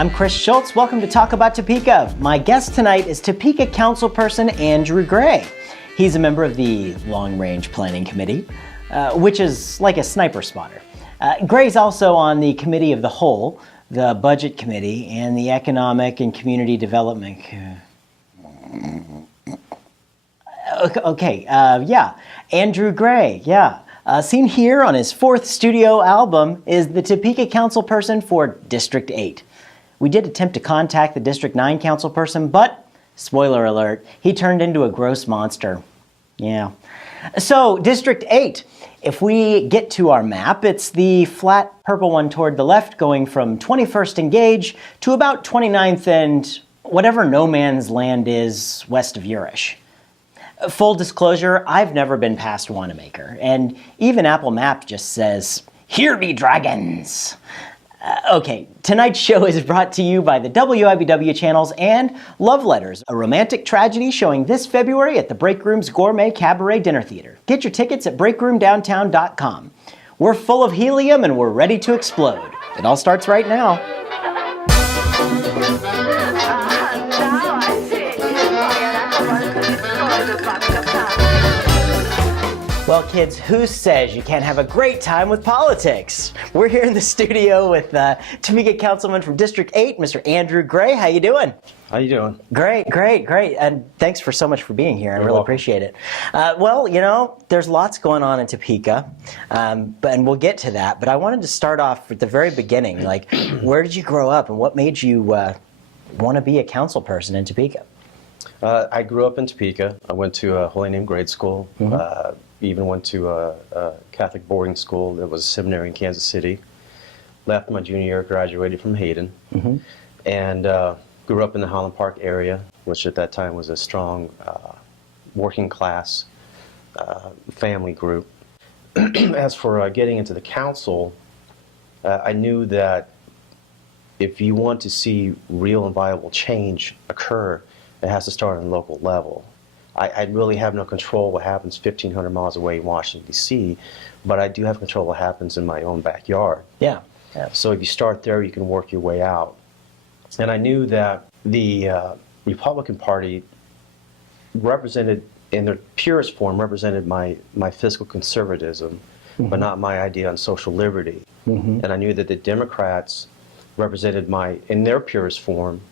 I'm Chris Schultz. Welcome to Talk About Topeka. My guest tonight is Topeka Councilperson Andrew Gray. He's a member of the Long Range Planning Committee, which is like a sniper spotter. Gray's also on the Committee of the Whole, the Budget Committee, and the Economic and Community Development. Andrew Gray, seen here on his 4th studio album is the Topeka Councilperson for District 8. We did attempt to contact the District 9 councilperson, but, spoiler alert, he turned into a gross monster. Yeah. So, District 8, if we get to our map, it's the flat purple one toward the left, going from 21st and Gage to about 29th and whatever no man's land is west of Urish. Full disclosure, I've never been past Wanamaker, and even Apple Maps just says, "Here be dragons." Okay, tonight's show is brought to you by the WIBW channels and Love Letters, a romantic tragedy showing this February at the Break Room's Gourmet Cabaret Dinner Theater. Get your tickets at breakroomdowntown.com. We're full of helium and we're ready to explode. It all starts right now. Well, kids, who says you can't have a great time with politics? We're here in the studio with Topeka Councilman from District 8, Mr. Andrew Gray. How you doing? How you doing? Great. And thanks for so much for being here. I really appreciate it. Well, you know, there's lots going on in Topeka, and we'll get to that. But I wanted to start off at the very beginning. Like, where did you grow up and what made you want to be a council person in Topeka? I grew up in Topeka. I went to a Holy Name grade school. Even went to a Catholic boarding school that was a seminary in Kansas City. Left my junior year, graduated from Hayden, and grew up in the Highland Park area, which at that time was a strong working class family group. As for getting into the council, I knew that if you want to see real and viable change occur, it has to start on the local level. I really have no control what happens 1,500 miles away in Washington, D.C., but I do have control what happens in my own backyard. Yeah. So if you start there, you can work your way out. And I knew that the Republican Party represented, in their purest form, represented my fiscal conservatism, but not my idea on social liberty. And I knew that the Democrats represented in their purest form,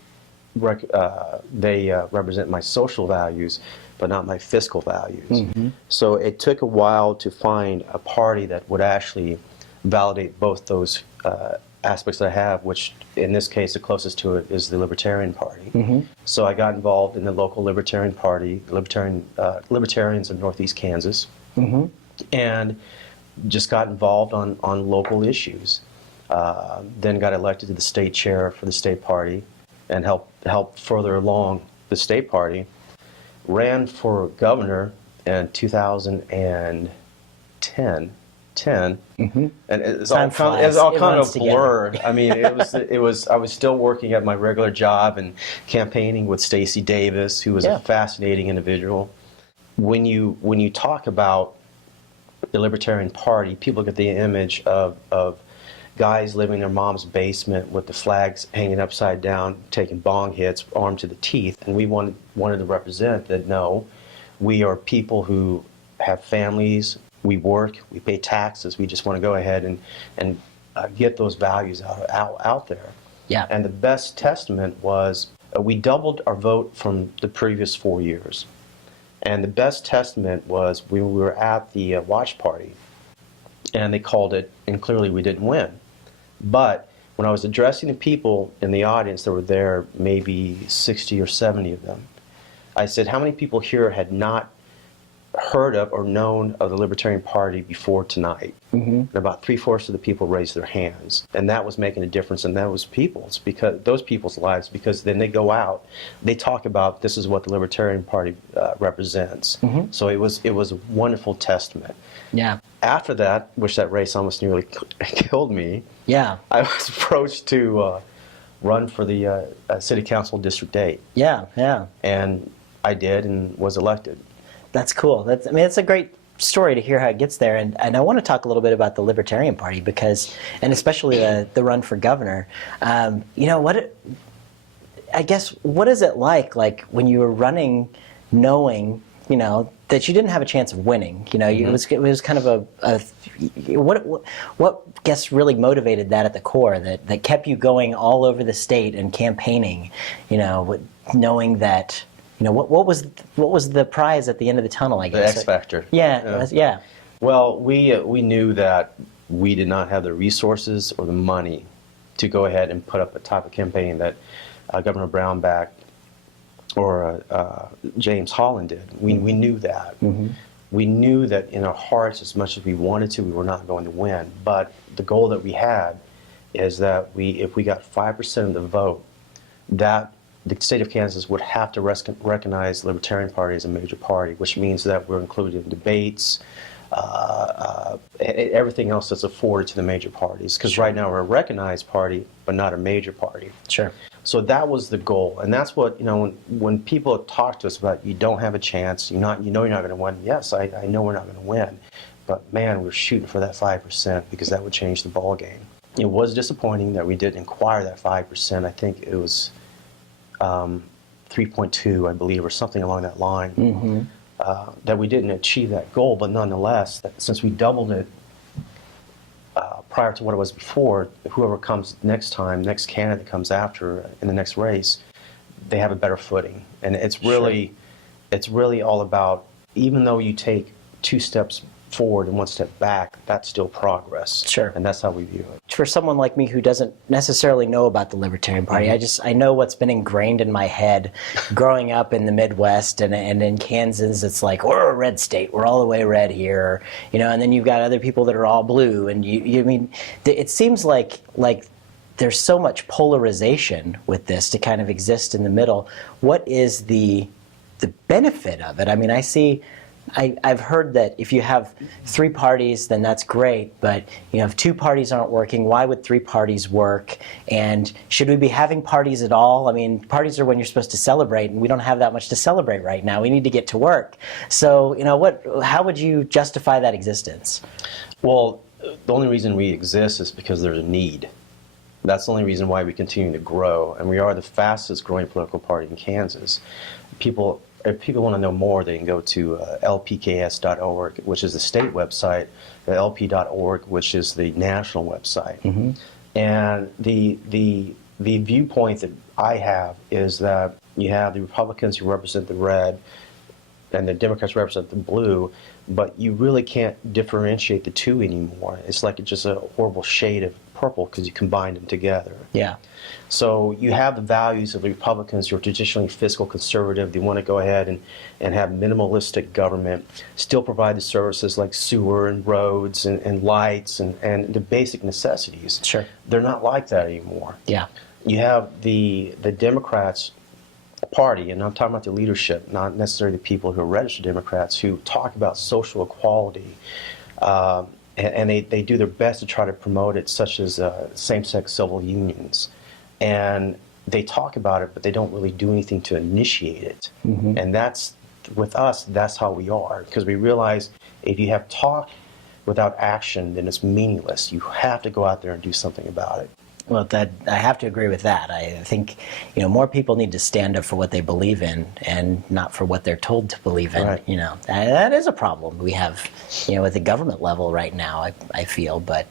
they represent my social values, but not my fiscal values. So it took a while to find a party that would actually validate both those aspects that I have, which in this case the closest to it is the Libertarian Party. So I got involved in the local Libertarian Party, Libertarians of Northeast Kansas, and just got involved on local issues. Then got elected to the state chair for the state party and helped further along the state party. Ran for governor in 2010. And it's all kind of blurred. I mean, I was still working at my regular job and campaigning with Stacey Davis, who was a fascinating individual. When you talk about the Libertarian Party, people get the image of guys living in their mom's basement with the flags hanging upside down, taking bong hits, armed to the teeth. And we wanted to represent that, no, we are people who have families, we work, we pay taxes, we just want to go ahead and get those values out there. Yeah. And the best testament was we doubled our vote from the previous 4 years. And the best testament was when we were at the watch party, and they called it, and clearly we didn't win. But when I was addressing the people in the audience that were there, maybe 60 or 70 of them, I said, how many people here had not heard of or known of the Libertarian Party before tonight? And about 3/4 of the people raised their hands. And that was making a difference, and that was those people's lives, because then they go out, they talk about this is what the Libertarian Party represents. So it was a wonderful testament. Yeah. After that, which that race almost nearly killed me, I was approached to run for the City Council District 8. Yeah. And I did and was elected. That's cool. It's a great story to hear how it gets there, and I want to talk a little bit about the Libertarian Party because, and especially the run for governor. I guess what is it like when you were running, knowing that you didn't have a chance of winning? It was kind of what guess really motivated that at the core that kept you going all over the state and campaigning, knowing that. What was the prize at the end of the tunnel, I guess? The X factor. Yeah. Well, we knew that we did not have the resources or the money to go ahead and put up a type of campaign that Governor Brownback or James Holland did. We knew that. Mm-hmm. We knew that in our hearts, as much as we wanted to, we were not going to win. But the goal that we had is that if we got 5% of the vote, that the state of Kansas would have to recognize the Libertarian Party as a major party, which means that we're included in debates, everything else that's afforded to the major parties. Because right now we're a recognized party, but not a major party. Sure. So that was the goal, and that's what when people talk to us about you don't have a chance, you're not going to win. Yes, I know we're not going to win, but man, we're shooting for that 5% because that would change the ball game. It was disappointing that we didn't acquire that 5%. I think it was 3.2, I believe, or something along that line, mm-hmm. That we didn't achieve that goal. But nonetheless, since we doubled it prior to what it was before, whoever comes next candidate comes after in the next race, they have a better footing. And it's really all about, even though you take 2 steps forward and 1 step back, that's still progress. Sure. And that's how we view it. For someone like me who doesn't necessarily know about the Libertarian Party, mm-hmm. I know what's been ingrained in my head growing up in the Midwest and in Kansas. It's like, we're a red state, we're all the way red here, and then you've got other people that are all blue, and it seems like there's so much polarization with this to kind of exist in the middle. What is the benefit of it? I mean, I've heard that if you have 3 parties, then that's great. But if 2 parties aren't working, why would 3 parties work? And should we be having parties at all? I mean, parties are when you're supposed to celebrate, and we don't have that much to celebrate right now. We need to get to work. So, how would you justify that existence? Well, the only reason we exist is because there's a need. That's the only reason why we continue to grow, and we are the fastest growing political party in Kansas. If people want to know more, they can go to lpks.org, which is the state website, the lp.org, which is the national website. Mm-hmm. And the viewpoint that I have is that you have the Republicans who represent the red and the Democrats represent the blue, but you really can't differentiate the two anymore. It's like it's just a horrible shade of purple because you combine them together. Yeah. So you have the values of the Republicans who are traditionally fiscal conservative. They want to go ahead and have minimalistic government, still provide the services like sewer and roads and lights and the basic necessities. Sure. They're not like that anymore. Yeah. You have the Democrats Party, and I'm talking about the leadership, not necessarily the people who are registered Democrats, who talk about social equality. And they do their best to try to promote it, such as same-sex civil unions. And they talk about it, but they don't really do anything to initiate it. Mm-hmm. And that's, with us, that's how we are. Because we realize if you have talk without action, then it's meaningless. You have to go out there and do something about it. Well, I have to agree with that. I think more people need to stand up for what they believe in and not for what they're told to believe in. Right. That is a problem we have, at the government level right now. I feel, but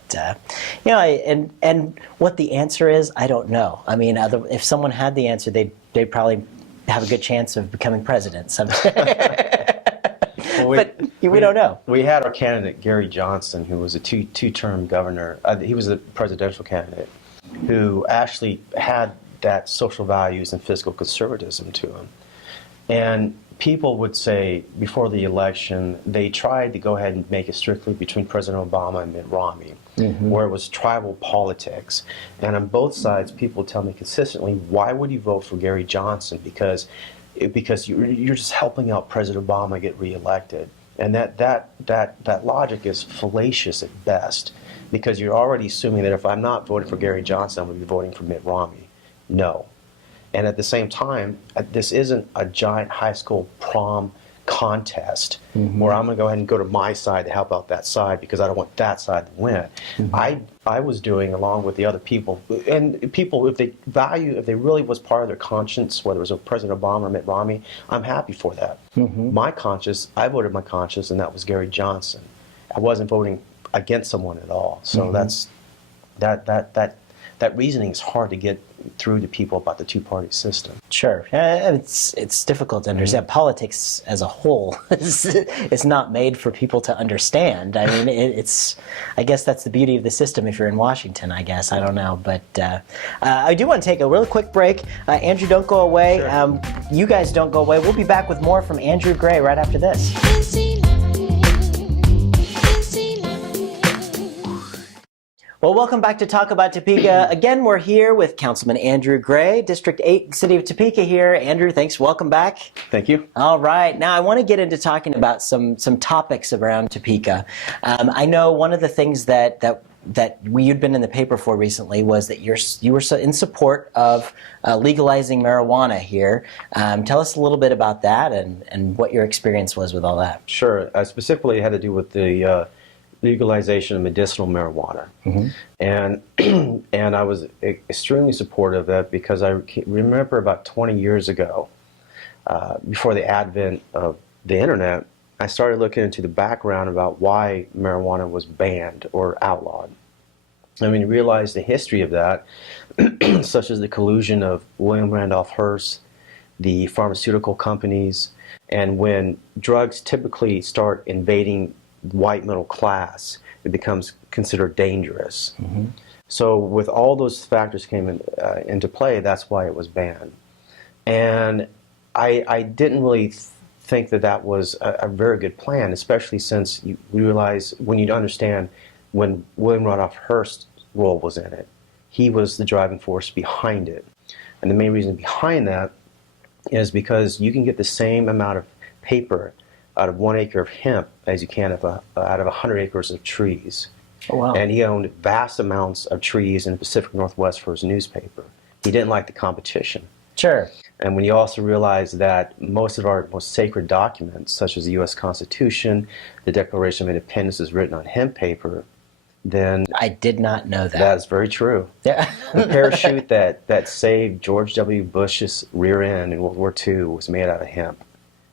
and what the answer is, I don't know. I mean, if someone had the answer, they'd probably have a good chance of becoming president someday. Well, but we don't know. We had our candidate Gary Johnson, who was a two-term governor. He was a presidential candidate, who actually had that social values and fiscal conservatism to him. And people would say before the election, they tried to go ahead and make it strictly between President Obama and Mitt Romney, mm-hmm. where it was tribal politics. And on both sides, people would tell me consistently, why would you vote for Gary Johnson? Because you're just helping out President Obama get reelected. And that logic is fallacious at best, because you're already assuming that if I'm not voting for Gary Johnson, I'm going to be voting for Mitt Romney. No. And at the same time, this isn't a giant high school prom contest where I'm going to go ahead and go to my side to help out that side because I don't want that side to win. I was doing along with the other people, and people, if they really was part of their conscience, whether it was President Obama or Mitt Romney, I'm happy for that. My conscience, I voted my conscience, and that was Gary Johnson. I wasn't voting against someone at all. So that's that reasoning is hard to get through to people about the two-party system. Sure, it's difficult to understand. Politics as a whole is not made for people to understand. I mean, I guess that's the beauty of the system. If you're in Washington, I guess I don't know, but I do want to take a really quick break. Andrew, don't go away. Sure. You guys don't go away. We'll be back with more from Andrew Gray right after this. Well, welcome back to Talk About Topeka. Again, we're here with Councilman Andrew Gray, District 8, City of Topeka here. Andrew, thanks. Welcome back. Thank you. All right. Now, I want to get into talking about some topics around Topeka. I know one of the things that you'd been in the paper for recently was that you were in support of legalizing marijuana here. Tell us a little bit about that and what your experience was with all that. Sure. Specifically, it had to do with the legalization of medicinal marijuana. And and I was extremely supportive of that because I remember about 20 years ago, before the advent of the internet, I started looking into the background about why marijuana was banned or outlawed. I mean, you realize the history of that, such as the collusion of William Randolph Hearst, the pharmaceutical companies, and when drugs typically start invading white middle class, it becomes considered dangerous. So with all those factors came into play, that's why it was banned. And I didn't really think that was a very good plan, especially since you realize, when you understand when William Randolph Hearst's role was in it, he was the driving force behind it. And the main reason behind that is because you can get the same amount of paper out of 1 acre of hemp as you can out of 100 acres of trees. Oh, wow. And he owned vast amounts of trees in the Pacific Northwest for his newspaper. He didn't like the competition. Sure. And when you also realize that most of our most sacred documents, such as the U.S. Constitution, the Declaration of Independence, is written on hemp paper, then I did not know that. That is very true. Yeah. The parachute that saved George W. Bush's rear end in World War II was made out of hemp.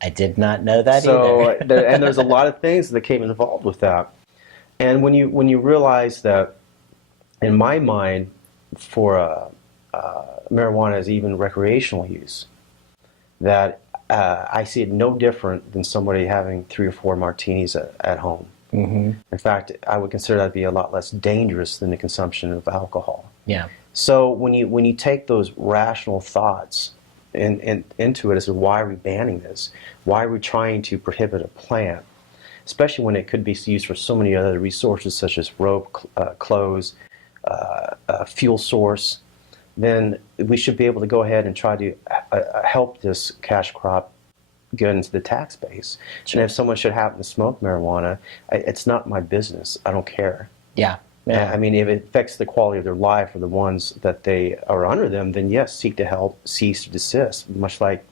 I did not know that either. And there's a lot of things that came involved with that. And when you realize that, in my mind, for marijuana as even recreational use, that I see it no different than somebody having 3 or 4 martinis at home. In fact, I would consider that to be a lot less dangerous than the consumption of alcohol. Yeah. So when you take those rational thoughts into it as to why are we banning this? Why are we trying to prohibit a plant? Especially when it could be used for so many other resources such as rope, clothes, fuel source, then we should be able to go ahead and try to help this cash crop get into the tax base. Sure. And if someone should happen to smoke marijuana, it's not my business. I don't care. Yeah. Yeah. I mean, if it affects the quality of their life or the ones that they are under them, then yes, seek to help, cease or desist, much like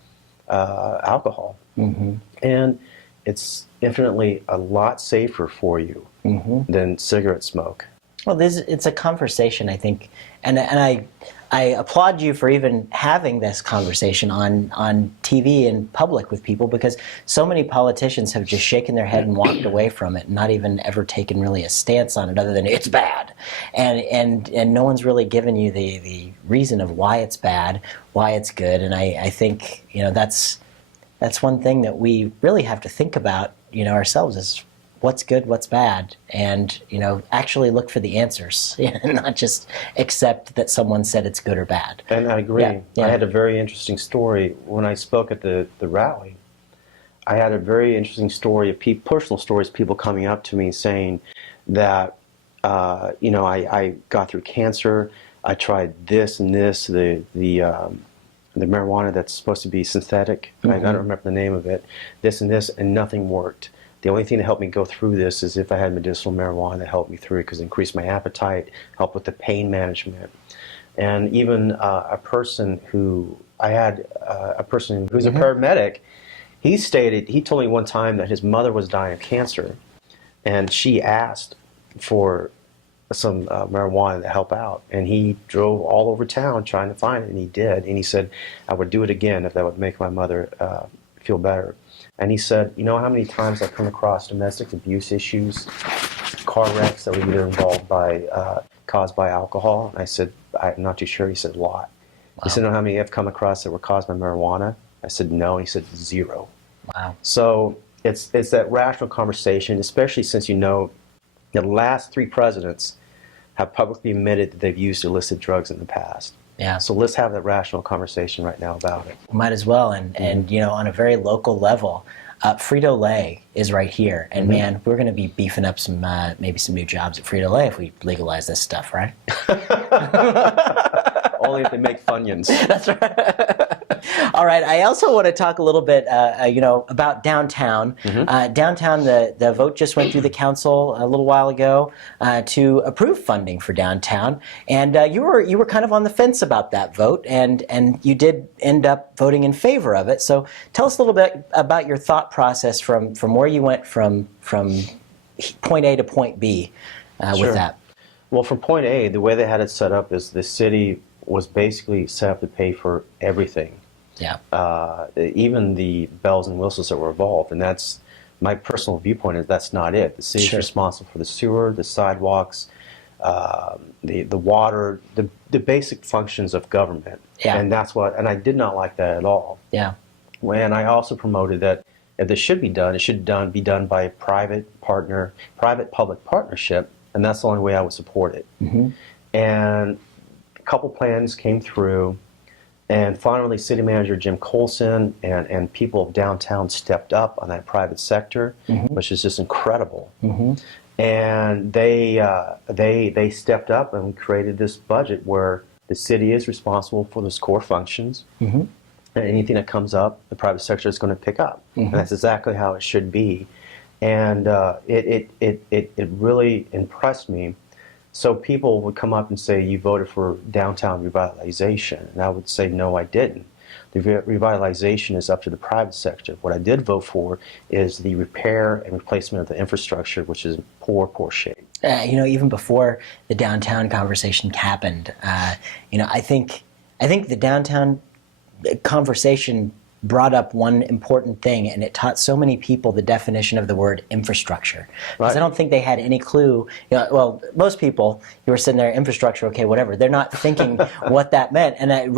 alcohol. And it's infinitely a lot safer for you than cigarette smoke. Well, it's a conversation, I think, and I applaud you for even having this conversation on TV and public with people, because so many politicians have just shaken their head and walked away from it, and not even ever taken really a stance on it other than it's bad, and no one's really given you the reason of why it's bad, why it's good, and I think that's one thing that we really have to think about ourselves is what's good, what's bad, and actually look for the answers, not just accept that someone said it's good or bad. And I agree. Yeah. I had a very interesting story when I spoke at the rally. I had a very interesting story of personal stories, people coming up to me saying that I got through cancer, I tried this and this, the marijuana that's supposed to be synthetic, I don't remember the name of it, this and this, and nothing worked. The only thing that helped me go through this is if I had medicinal marijuana that helped me through it, because it increased my appetite, helped with the pain management. And even a person who's a paramedic, He told me one time that his mother was dying of cancer, and she asked for some marijuana to help out, and he drove all over town trying to find it, and he did. And he said, I would do it again if that would make my mother feel better. And he said, you know how many times I've come across domestic abuse issues, car wrecks that were either caused by alcohol? And I said, I'm not too sure. He said, a lot. Wow. He said, know how many I've come across that were caused by marijuana? I said, no. He said, 0. Wow. So it's that rational conversation, especially since the last 3 presidents have publicly admitted that they've used illicit drugs in the past. Yeah. So let's have that rational conversation right now about it. Might as well. And you know, on a very local level, Frito-Lay is right here. And man, we're going to be beefing up some maybe some new jobs at Frito-Lay if we legalize this stuff, right? Only if they make Funyuns. That's right. All right. I also want to talk a little bit, about downtown. Downtown, the vote just went through the council a little while ago to approve funding for downtown, and you were kind of on the fence about that vote, and you did end up voting in favor of it. So tell us a little bit about your thought process from where you went from point A to point B with that. Well, from point A, the way they had it set up is the city was basically set up to pay for everything. Yeah. Even the bells and whistles that were involved, and that's my personal viewpoint is that's not it. The city's responsible for the sewer, the sidewalks, the water, the basic functions of government. Yeah. And and I did not like that at all. Yeah. When I also promoted that if this should be done, it should be done by a private-public partnership, and that's the only way I would support it. And a couple plans came through, and finally City Manager Jim Colson and people of downtown stepped up on that private sector, which is just incredible. And they stepped up and created this budget where the city is responsible for those core functions. And anything that comes up, the private sector is going to pick up. And that's exactly how it should be. And it really impressed me. So people would come up and say, you voted for downtown revitalization. And I would say, no, I didn't. The revitalization is up to the private sector. What I did vote for is the repair and replacement of the infrastructure, which is in poor shape. Even before the downtown conversation happened, I think the downtown conversation brought up one important thing, and it taught so many people the definition of the word infrastructure. Because I don't think they had any clue. Most people, you were sitting there, infrastructure, okay, whatever. They're not thinking what that meant, and that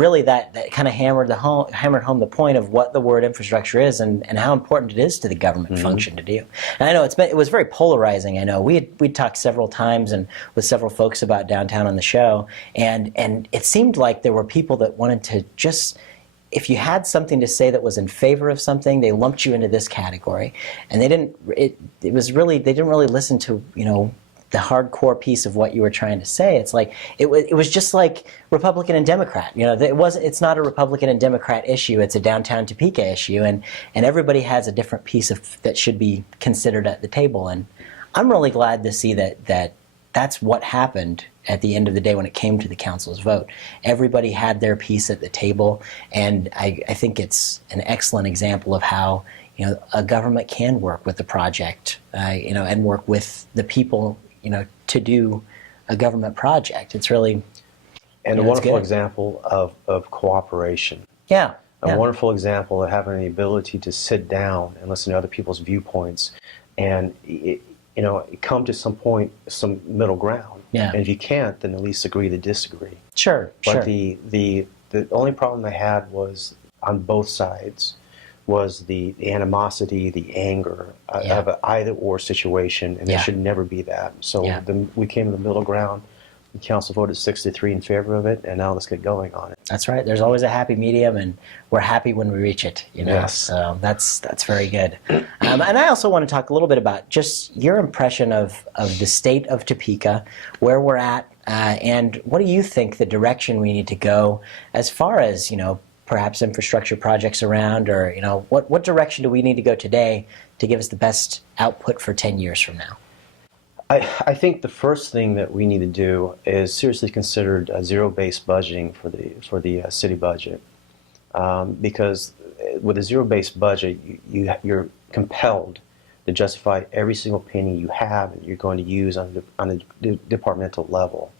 kind of hammered home the point of what the word infrastructure is and how important it is to the government function to do. And I know it was very polarizing. I know we'd talked several times and with several folks about downtown on the show, and it seemed like there were people that wanted to just, if you had something to say that was in favor of something, they lumped you into this category, and they didn't really listen to the hardcore piece of what you were trying to say. It's like it was just like Republican and Democrat. It's not a Republican and Democrat issue. It's a downtown Topeka issue, and everybody has a different piece that should be considered at the table. And I'm really glad to see that's what happened at the end of the day when it came to the council's vote. Everybody had their piece at the table, and I think it's an excellent example of how a government can work with the project, and work with the people, to do a government project. It's really a wonderful example of cooperation. Yeah. A wonderful example of having the ability to sit down and listen to other people's viewpoints and come to some middle ground. Yeah. And if you can't, then at least agree to disagree. Sure. But the only problem I had was on both sides was the animosity, the anger of an either-or situation, and there should never be that. So we came to the middle ground. The council voted 6-3 in favor of it, and now let's get going on it. That's right. There's always a happy medium, and we're happy when we reach it. Yes. So that's very good. And I also want to talk a little bit about just your impression of the state of Topeka, where we're at, and what do you think the direction we need to go as far as perhaps infrastructure projects around, or what direction do we need to go today to give us the best output for 10 years from now? I think the first thing that we need to do is seriously consider zero-based budgeting for the city budget, because with a zero-based budget, you're compelled to justify every single penny you have that you're going to use on a departmental level.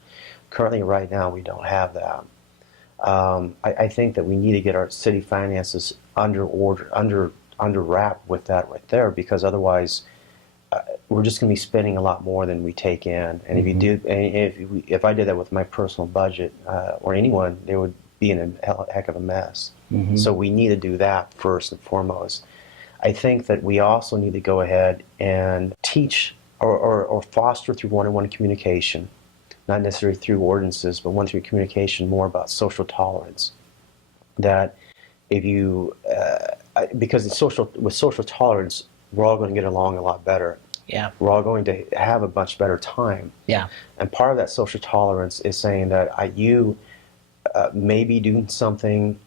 Currently, right now, we don't have that. I think that we need to get our city finances under wrap with that right there, because otherwise we're just going to be spending a lot more than we take in. And if you do, if I did that with my personal budget or anyone, they would be in a heck of a mess. So we need to do that first and foremost. I think that we also need to go ahead and teach or foster through one-on-one communication, not necessarily through ordinances, but through communication, more about social tolerance. That if you, because with social tolerance, we're all going to get along a lot better. Yeah. We're all going to have a much better time. Yeah. And part of that social tolerance is saying that you may be doing something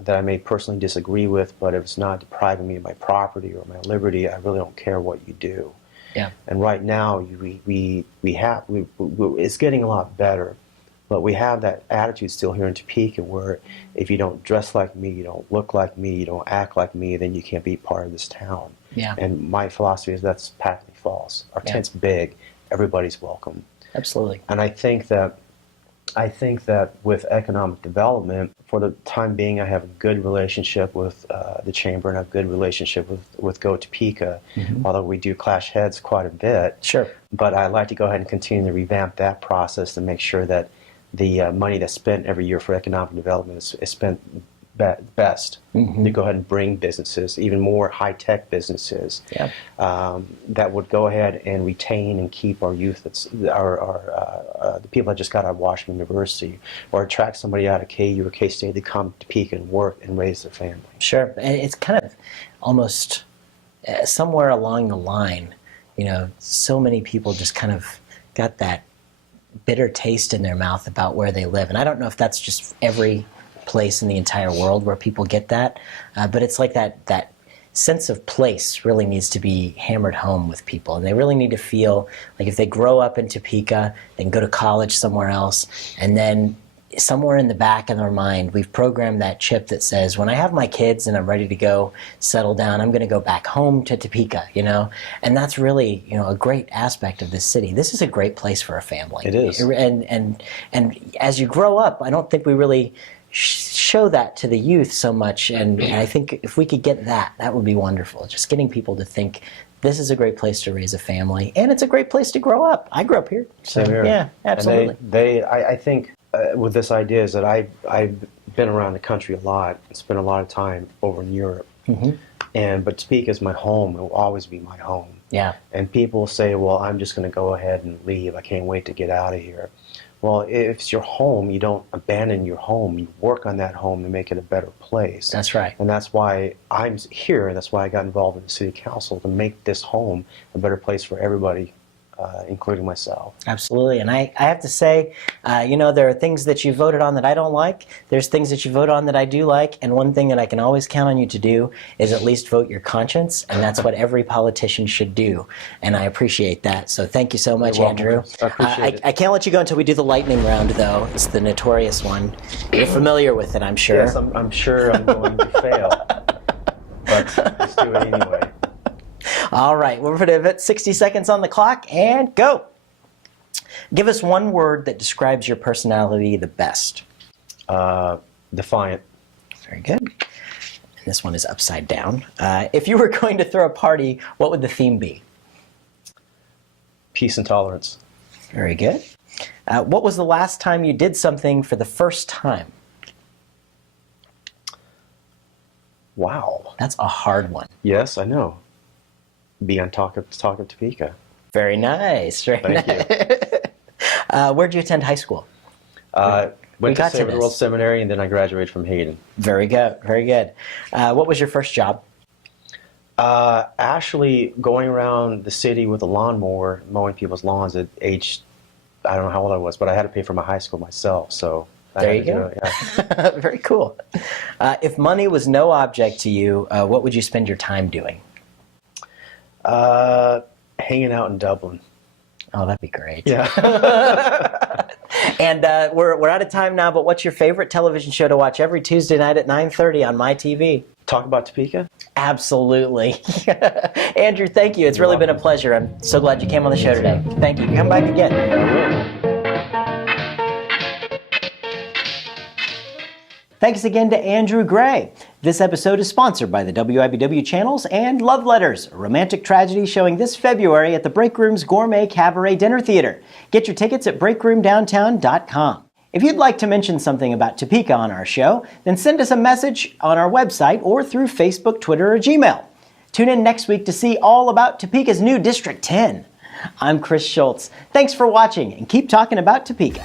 that I may personally disagree with, but if it's not depriving me of my property or my liberty, I really don't care what you do. Yeah. And right now, it's getting a lot better, but we have that attitude still here in Topeka where if you don't dress like me, you don't look like me, you don't act like me, then you can't be part of this town. Yeah. And my philosophy is that's patently false. Our tent's big, everybody's welcome. Absolutely. And I think that with economic development, for the time being, I have a good relationship with the chamber and a good relationship with Go Topeka, although we do clash heads quite a bit. Sure. But I'd like to go ahead and continue to revamp that process to make sure that the money that's spent every year for economic development is spent best to go ahead and bring businesses, even more high-tech businesses, that would go ahead and retain and keep our youth, the people that just got out of Washington University, or attract somebody out of KU or K-State to come to Topeka and work and raise their family. Sure. And it's kind of almost somewhere along the line, so many people just kind of got that bitter taste in their mouth about where they live. And I don't know if that's just every place in the entire world where people get that, but it's like that sense of place really needs to be hammered home with people, and they really need to feel like if they grow up in Topeka, they can go to college somewhere else, and then somewhere in the back of their mind, we've programmed that chip that says, when I have my kids and I'm ready to go settle down, I'm going to go back home to Topeka, and that's really, a great aspect of this city. This is a great place for a family. It is. And as you grow up, I don't think we really show that to the youth so much, and I think if we could get that would be wonderful. Just getting people to think this is a great place to raise a family, and it's a great place to grow up. I grew up here. Same here. Yeah, absolutely. And I think with this idea is that I've been around the country a lot and spent a lot of time over in Europe, but Topeka is my home. It will always be my home. Yeah. And people say, well, I'm just going to go ahead and leave. I can't wait to get out of here. Well, if it's your home, you don't abandon your home. You work on that home to make it a better place. That's right. And that's why I'm here, and that's why I got involved in the city council, to make this home a better place for everybody, including myself. Absolutely. And I have to say, there are things that you voted on that I don't like. There's things that you vote on that I do like. And one thing that I can always count on you to do is at least vote your conscience. And that's what every politician should do. And I appreciate that. So thank you so much, Andrew. I appreciate it. I can't let you go until we do the lightning round, though. It's the notorious one. You're familiar with it, I'm sure. Yes, I'm sure I'm going to fail. But let's do it anyway. All right, we're going to put 60 seconds on the clock and go. Give us one word that describes your personality the best. Defiant. Very good. And this one is upside down. If you were going to throw a party, what would the theme be? Peace and tolerance. Very good. What was the last time you did something for the first time? Wow. That's a hard one. Yes, I know. Be on Talk of Topeka. Very nice. Thank you. Where'd you attend high school? Went to Sabre World Seminary, and then I graduated from Hayden. Very good. Very good. What was your first job? Actually, going around the city with a lawnmower, mowing people's lawns at age, I don't know how old I was, but I had to pay for my high school myself. So there you go. Very cool. If money was no object to you, what would you spend your time doing? Hanging out in Dublin. Oh, that'd be great. Yeah. And we're out of time now, but what's your favorite television show to watch every Tuesday night at 9:30 on my TV? talk about Topeka? Absolutely. Andrew, thank you. It's really been a pleasure. I'm so glad you came on the show today. Thank you. Come back again. Thanks again to Andrew Gray. This episode is sponsored by the WIBW channels and Love Letters, a romantic tragedy showing this February at the Break Room's Gourmet Cabaret Dinner Theater. Get your tickets at breakroomdowntown.com. If you'd like to mention something about Topeka on our show, then send us a message on our website or through Facebook, Twitter, or Gmail. Tune in next week to see all about Topeka's new District 10. I'm Chris Schultz. Thanks for watching and keep talking about Topeka.